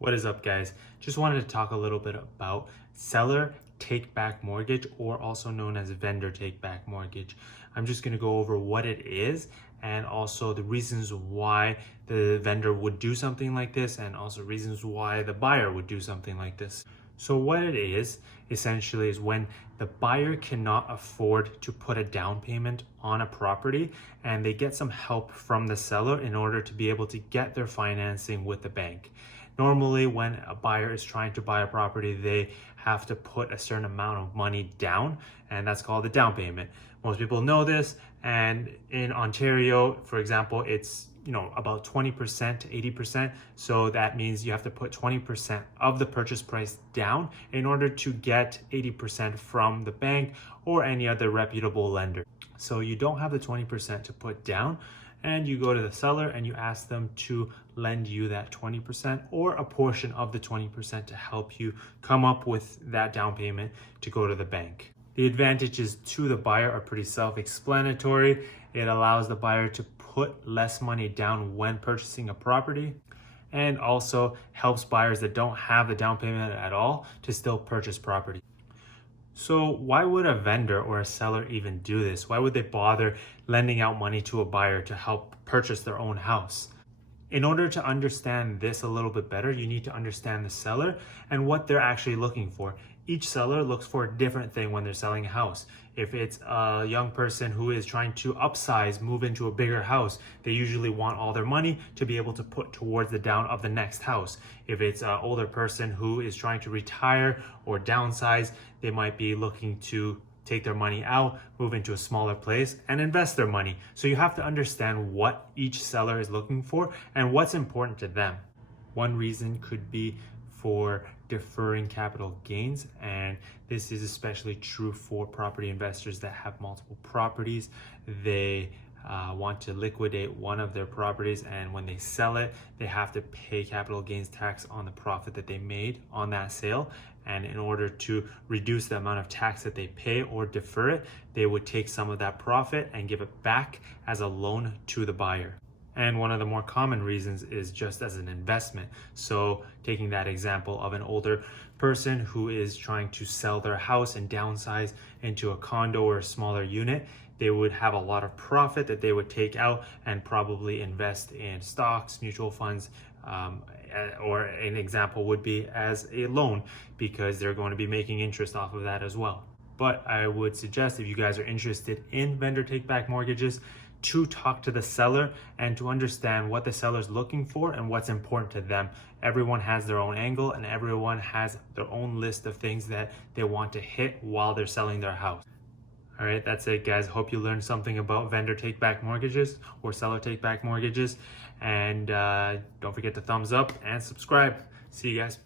What is up, guys? Just wanted to talk a little bit about seller take-back mortgage, or also known as vendor take-back mortgage. I'm just going to go over what it is and also the reasons why the vendor would do something like this, and also reasons why the buyer would do something like this. So what it is essentially is when the buyer cannot afford to put a down payment on a property and they get some help from the seller in order to be able to get their financing with the bank. Normally, when a buyer is trying to buy a property, they have to put a certain amount of money down, and that's called the down payment. Most people know this, and in Ontario, for example, it's about 20% to 80%. So that means you have to put 20% of the purchase price down in order to get 80% from the bank or any other reputable lender. So you don't have the 20% to put down, and you go to the seller and you ask them to lend you that 20% or a portion of the 20% to help you come up with that down payment to go to the bank. The advantages to the buyer are pretty self-explanatory. It allows the buyer to put less money down when purchasing a property, and also helps buyers that don't have the down payment at all to still purchase property. So why would a vendor or a seller even do this? Why would they bother lending out money to a buyer to help purchase their own house? In order to understand this a little bit better, you need to understand the seller and what they're actually looking for. Each seller looks for a different thing when they're selling a house. If it's a young person who is trying to upsize, move into a bigger house, they usually want all their money to be able to put towards the down of the next house. If it's an older person who is trying to retire or downsize, they might be looking to take their money out, move into a smaller place, and invest their money. So you have to understand what each seller is looking for and what's important to them. One reason could be for deferring capital gains, and this is especially true for property investors that have multiple properties. They want to liquidate one of their properties, and when they sell it, they have to pay capital gains tax on the profit that they made on that sale. And in order to reduce the amount of tax that they pay or defer it, they would take some of that profit and give it back as a loan to the buyer. And one of the more common reasons is just as an investment. So taking that example of an older person who is trying to sell their house and downsize into a condo or a smaller unit, they would have a lot of profit that they would take out and probably invest in stocks, mutual funds, or an example would be as a loan, because they're going to be making interest off of that as well. But I would suggest, if you guys are interested in vendor take-back mortgages, to talk to the seller and to understand what the seller is looking for and what's important to them. Everyone has their own angle, and everyone has their own list of things that they want to hit while they're selling their house. All right, that's it, guys. Hope you learned something about vendor take-back mortgages or seller take-back mortgages. And don't forget to thumbs up and subscribe. See you guys.